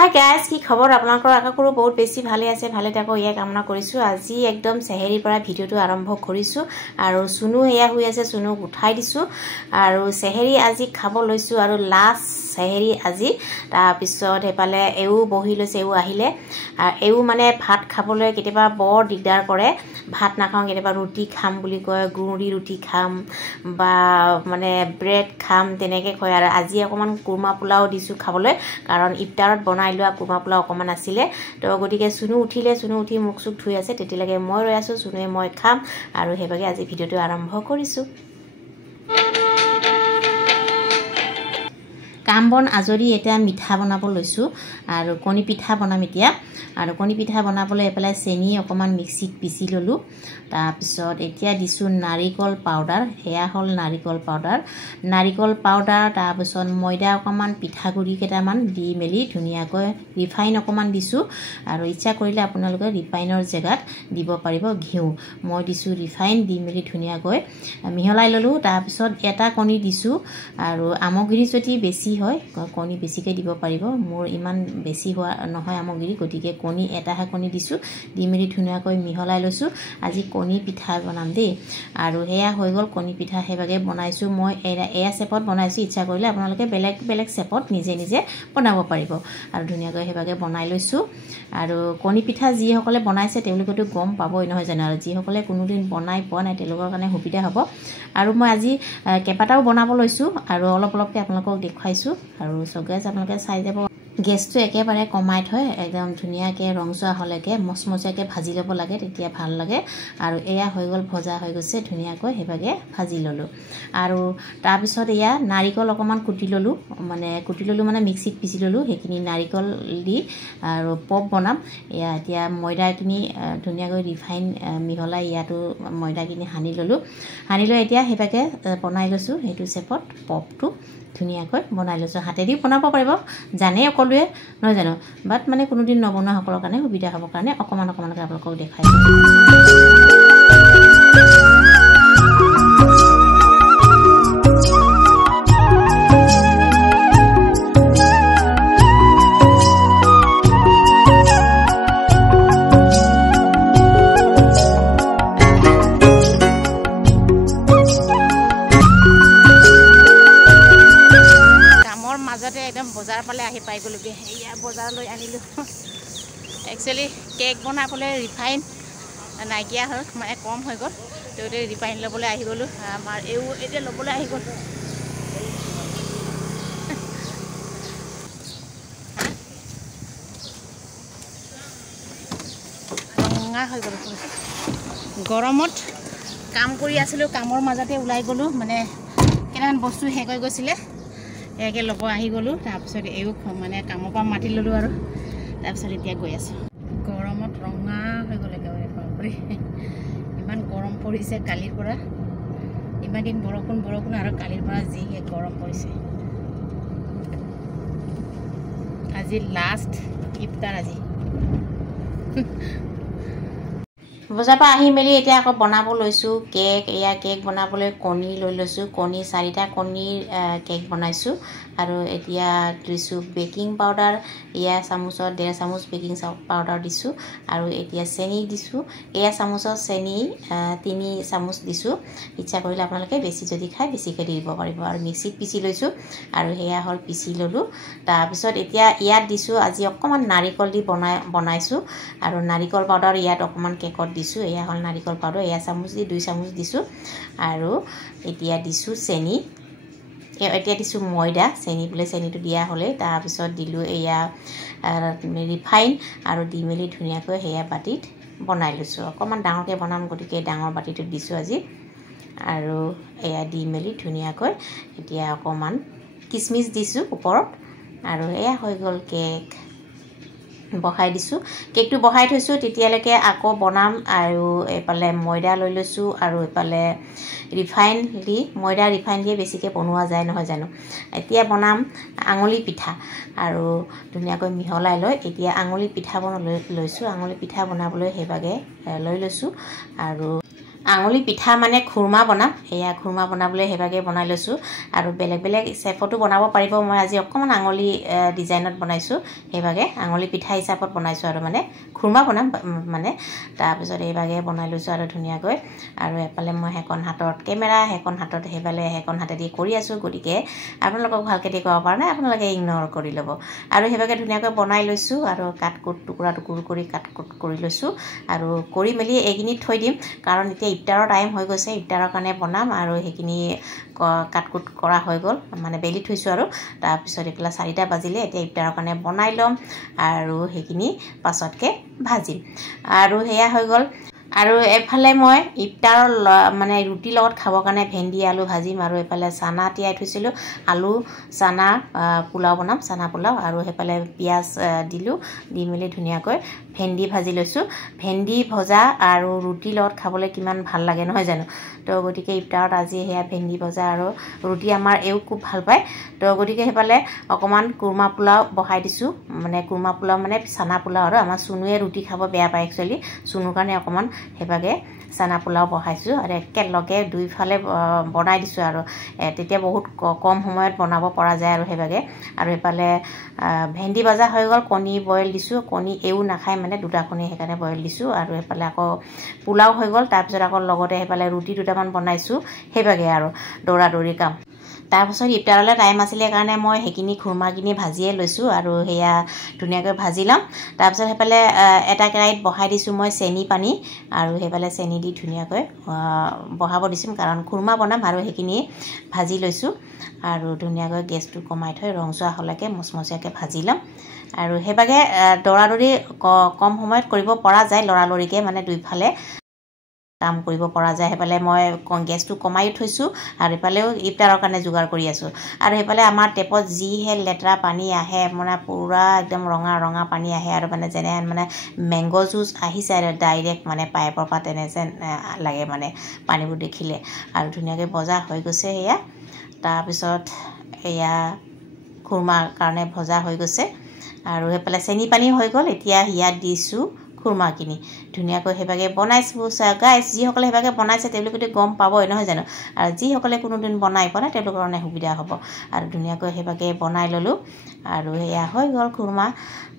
hi guys की खबर आपनकर आशा करू बहुत बेसी भाले আছে ভালে থাকক ইয়া কামনা কৰিছো আজি একদম সেহেৰি পৰা ভিডিওটো আৰম্ভ কৰিছো আৰু সুনু এয়া হৈ আছে সুনু উঠাই দিছো আৰু সেহেৰি আজি খাব লৈছো আৰু লাষ্ট সেহেৰি আজি তাৰ পিছত হেপালে এউ বহি লৈছে এউ আহিলে এউ মানে ভাত খাবলৈ কেতিয়াবা বৰ দিগদাৰ কৰে ভাত নাখাও কেতিয়াবা ৰুটি খাম বুলি কয় গুৰি ৰুটি খাম বা মানে ব্ৰেড খাম তেনেকে কয় আৰু আজি অকমান কুৰমা পোলাও দিছো খাবলৈ কাৰণ ইফতাৰত বনাই লোৱা কুৰমা পোলাও অকমান আছিলে তো গটিকে সুনু উঠি মুখ সুখ ধুই আছে তেতিলাগে মই ৰৈ আছো সুনুৱে মই খাম আৰু হেবাগে আজি ভিডিওটো আৰম্ভ কৰিছো কামবন আজৰি এটা মিঠা বনাব লৈছো আৰু কণী পিঠা বনাম এতিয়া আৰু কণী পিঠা বনাবলৈ এপলাই চেনি অকমান মিক্সিত পিছি ললো তাৰ পিছত এতিয়া দিছো নাৰিকল পাউডাৰ হেয়া হল নাৰিকল পাউডাৰ তাৰ পিছত ময়দা অকমান পিঠাগুৰি কেটামান দি মেলি ধুনিয়াকৈ ৰিফাইন অকমান দিছো আৰু ইচ্ছা কৰিলে আপোনালোকে ৰিফাইনৰ জেগাত দিব পাৰিব ঘিউ মই দিছো ৰিফাইন দি মেলি ধুনিয়াকৈ মিহলাই ললো তাৰ পিছত এটা কণী দিছো আৰু আমগিৰি যদি বেছি হয় কণী বেছিকৈ দিব পাৰিব মোৰ ইমান বেছি হোৱা নহয় আমগিৰি গটিকে কণী এটাহে কণী দিছো দি মেলি ধুনিয়াকৈ মিহলাই লৈছো আজি কণী পিঠা বনাম দে আৰু হেয়া হৈ গল কণী পিঠা হেবাগে বনাইছো মই এয়া শেপত বনাইছো ইচ্ছা কৰিলে আপোনালোকে বেলেগ শেপত নিজে বনাব পাৰিব আৰু ধুনিয়াকৈ হেবাগে বনাই লৈছো আৰু কণী পিঠা যি সকলে বনাইছে তেওঁলোকেতো গম পাবই নহয় জানো আৰু যি সকলে কোনোদিন বনাই পোৱা নাই তেওঁলোকৰ কাৰণে সুবিধা হ'ব আৰু মই আজি কেপাটাও বনাব লৈছো আৰু অলপকে আপোনালোকক দেখাইছো আৰু সগেজ আপোনালোকে চাই যাব গেছটো একেবাৰে কমাই থৈ একদম ধুনিয়াকে ৰংচোৱা হলেকে মচমচীয়াকে ভাজি ল'ব লাগে তেতিয়া ভাল লাগে আৰু এয়া হৈ গল ভজা হৈ গৈছে ধুনিয়াকৈ হেবাগে ভাজি ললো আৰু তাৰ পিছত এয়া নাৰিকল অকমান কুটি ললো মানে মিক্সিত পিছি ললো হেখিনি নাৰিকল দি আৰু পপ বনাম এয়া এতিয়া ময়দাখিনি ধুনিয়াকৈ ৰিফাইন মিহলাই ইয়াটো ময়দাখিনি হানি ললো হানি লৈ এতিয়া হেবাগে বনাই লৈছো হেতু শেপত পপটো ধুনিয়াকৈ বনাই লৈছো হাতেদি বনাব পাৰিব জানে অকলুৱে নহয় জানো বাট মানে কোনোদিন নবনোৱা সকলৰ কাৰণে সুবিধা হ'ব কাৰণে অকমানকৈ আপোনালোকক দেখাইছো বজাৰ পালে আহি পাই গলো ইয়া বজাৰলৈ আনিলো একচুয়ালি কেক বনাবলৈ ৰিফাইন নাইকিয়া হ'ল মানে কম হৈ গল তো ৰিফাইন লবলৈ আহি গলো আমাৰ এও এতিয়া লবলৈ আহি গল ৰঙা হৈ গল গৰমত কাম কৰি আছিলো কামৰ মাজতে ওলাই গলো মানে কেনেন বস্তু হে হৈ গৈছিলে একে লব আহি গলো তাৰ পিছত এও মানে কামৰ পৰা মাটি ললো আৰু তাৰ পিছত এতিয়া গৈ আছো গৰমত ৰঙা হৈ গলে একেবাৰে বাপৰে ইমান গৰম পৰিছে কালিৰ পৰা ইমান দিন বৰষুণ আৰু কালিৰ পৰা যি গৰম পৰিছে আজি লাষ্ট ইফতাৰ আজি বজাৰ পৰা আহি মেলি এতিয়া আকৌ বনাব লৈছো কেক এয়া কেক বনাবলৈ কণী লৈ লৈছো কণী 4টা কণীৰ কেক বনাইছো আৰু এতিয়া দিছো বেকিং পাউডাৰ এয়া চামুচত 1.5 চামুচ বেকিং পাউডাৰ দিছো আৰু এতিয়া চেনি দিছো এয়া চামুচত চেনি 3 চামুচ দিছো ইচ্ছা কৰিলে আপোনালোকে বেছি যদি খাই বেছিকৈ দিব পাৰিব আৰু মিক্সিত পিছি লৈছো আৰু হেয়া হল পিছি ললো তাৰ পিছত এতিয়া ইয়াত দিছো আজি অকমান নাৰিকল দি বনাইছো আৰু নাৰিকল পাউডাৰ ইয়াত অকমান কেকত দিছো এয়া হল নাৰিকল পাউডাৰ এয়া চামুচ দি 2 চামুচ দিছো আৰু এতিয়া দিছো চেনি এতিয়া দিছো ময়দা চেনি বলে চেনিটো দিয়া হলে তাৰ পিছত দিলো এয়া ৰিফাইন আৰু দি মেলি ধুনিয়াকৈ হেয়া বাটিত বনাই লৈছো অকমান ডাঙৰকে বনাম গটিকে ডাঙৰ বাটিটো দিছো আজি আৰু এয়া দি মেলি ধুনিয়াকৈ এতিয়া অকমান কিচমিচ দিছো ওপৰত আৰু এয়া হৈ গল কেক বহাই দিছো কেকটো বহাই থৈছো তেতিয়ালৈকে আকৌ বনাম আৰু এপালে ময়দা লৈ লৈছো আৰু এপালে ৰিফাইন দি ময়দা ৰিফাইন দিয়ে বেছিকৈ বনোৱা যায় নহয় জানো এতিয়া বনাম আঙুলি পিঠা আৰু ধুনিয়াকৈ মিহলাই লৈ এতিয়া আঙুলি পিঠা বনাবলৈ লৈছো আঙুলি পিঠা বনাবলৈ হেবাগে লৈ লৈছো আৰু আঙুলি পিঠা মানে খুৰমা বনাম এয়া খুৰমা বনাবলৈ হেভাগে বনাই লৈছোঁ আৰু বেলেগ বেলেগ চেপতো বনাব পাৰিব মই আজি অকণমান আঙুলি ডিজাইনত বনাইছোঁ হেভাগে আঙুলি পিঠা হিচাপত বনাইছোঁ আৰু মানে খুৰমা বনাম মানে তাৰপিছত এইভাগে বনাই লৈছোঁ আৰু ধুনীয়াকৈ আৰু এফালে মই হেকন হাতত কেমেৰা হেকন হাতত হেফালে হেকন হাতেদি কৰি আছোঁ গতিকে আপোনালোকক ভালকৈ দেখুৱাব পৰা নাই আপোনালোকে ইগন'ৰ কৰি ল'ব আৰু হেভাগে ধুনীয়াকৈ বনাই লৈছোঁ আৰু কাটকুট টুকুৰা টুকুৰ কৰি কাটকুট কৰি লৈছোঁ আৰু কৰি মেলি এইখিনি থৈ দিম কাৰণ এতিয়া ইফতাৰৰ টাইম হৈ গৈছে ইফতাৰৰ কাৰণে বনাম আৰু সেইখিনি কাটকুট কৰা হৈ গ'ল মানে বেলি থৈছোঁ আৰু তাৰপিছত এইফালে 4টা বাজিলে এতিয়া ইফতাৰৰ কাৰণে বনাই ল'ম আৰু সেইখিনি পাছতকৈ ভাজিম আৰু সেয়া হৈ গ'ল আৰু এফালে মই ইফতাৰৰ মানে ৰুটিৰ লগত খাবৰ কাৰণে ভেন্দি আলু ভাজিম আৰু এফালে চানা তিয়াই থৈছিলোঁ আলু চানা পোলাও বনাম চানা পোলাও আৰু সেইফালে পিঁয়াজ দিলোঁ দি মেলি ধুনীয়াকৈ ভেন্দি ভাজি লৈছোঁ ভেন্দি ভজা আৰু ৰুটিৰ লগত খাবলৈ কিমান ভাল লাগে নহয় জানো তো গতিকে ইফতাৰত আজি সেয়া ভেন্দি ভজা আৰু ৰুটি আমাৰ এও খুব ভাল পায় তো গতিকে সেইফালে অকণমান কুৰমা পোলাও বহাই দিছোঁ মানে কুৰমা পোলাও মানে চানা পোলাও আৰু আমাৰ চুনুৱে ৰুটি খাব বেয়া পায় একচুৱেলি চুনুৰ কাৰণে অকণমান হেভাগে চানা পোলাও বহাইছোঁ আৰু একেলগে দুইফালে বনাই দিছোঁ আৰু তেতিয়া বহুত কম সময়ত বনাব পৰা যায় আৰু হেভাগে আৰু এইফালে ভেন্দি ভজা হৈ গ'ল কণী বইল দিছোঁ কণী এও নাখায় মানে 2টা কণী সেইকাৰণে বইল দিছোঁ আৰু এইফালে আকৌ পোলাও হৈ গ'ল তাৰপিছত আকৌ লগতে সেইফালে ৰুটি 2টামান বনাইছোঁ হেভাগে আৰু দৌৰা দৌৰি কাম তাৰপাছত ইফতাৰলৈ টাইম আছিলে কাৰণে মই সেইখিনি খুৰমাখিনি ভাজিয়ে লৈছোঁ আৰু সেয়া ধুনীয়াকৈ ভাজি ল'ম তাৰপিছত সেইফালে এটা কেৰাহীত বহাই দিছোঁ মই চেনি পানী আৰু সেইফালে চেনি দি ধুনীয়াকৈ বহাব দিছোঁ কাৰণ খুৰমা বনাম আৰু সেইখিনি ভাজি লৈছোঁ আৰু ধুনীয়াকৈ গেছটো কমাই থৈ ৰংচোৱা হ'লেকৈ মচমচীয়াকৈ ভাজি ল'ম আৰু সেইভাগে দৌৰাদৌৰি কম সময়ত কৰিব পৰা যায় লৰালৰিকৈ মানে দুইফালে কাম কৰিব পৰা যায় সেইফালে মই গেছটো কমাই থৈছোঁ আৰু এইফালেও ইফতাৰৰ কাৰণে যোগাৰ কৰি আছোঁ আৰু সেইফালে আমাৰ টেপত যিহে লেতেৰা পানী আহে মানে পুৰা একদম ৰঙা ৰঙা পানী আহে আৰু মানে যেনে মানে মেংগ' জুচ আহিছে আৰু ডাইৰেক্ট মানে পাইপৰ পৰা তেনে যেন লাগে মানে পানীবোৰ দেখিলে আৰু ধুনীয়াকৈ ভজা হৈ গৈছে সেয়া তাৰপিছত এয়া খুৰমাৰ কাৰণে ভজা হৈ গৈছে আৰু সেইফালে চেনি পানী হৈ গ'ল এতিয়া ইয়াত দিছোঁ খুৰমাখিনি ধুনীয়াকৈ সেইভাগে বনাইছোঁ গাইছ যিসকলে সেইভাগে বনাইছে তেওঁলোকেতো গম পাবই নহয় জানো আৰু যিসকলে কোনোদিন বনাই পোৱা নাই তেওঁলোকৰ কাৰণে সুবিধা হ'ব আৰু ধুনীয়াকৈ সেইভাগে বনাই ল'লোঁ আৰু সেয়া হৈ গ'ল খুৰমা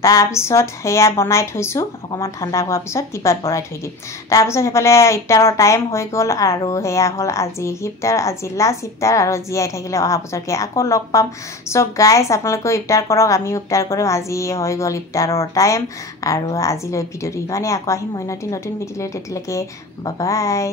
তাৰপিছত সেয়া বনাই থৈছোঁ অকণমান ঠাণ্ডা হোৱাৰ পিছত টিপাত ভৰাই থৈ দিম তাৰপিছত সেইফালে ইফতাৰৰ টাইম হৈ গ'ল আৰু সেয়া হ'ল আজি ইফতাৰ আজি লাষ্ট ইফতাৰ আৰু জীয়াই থাকিলে অহা বছৰকৈ আকৌ লগ পাম চ' গাইছ আপোনালোকেও ইফতাৰ কৰক আমিও ইফতাৰ কৰিম আজি হৈ গ'ল ইফতাৰৰ টাইম আৰু আজিলৈ ভিডিঅ'টো ইমানেই আকৌ আহিম মই নতুন ভিডিঅ'লৈ তেতিয়ালৈকে বাই বাই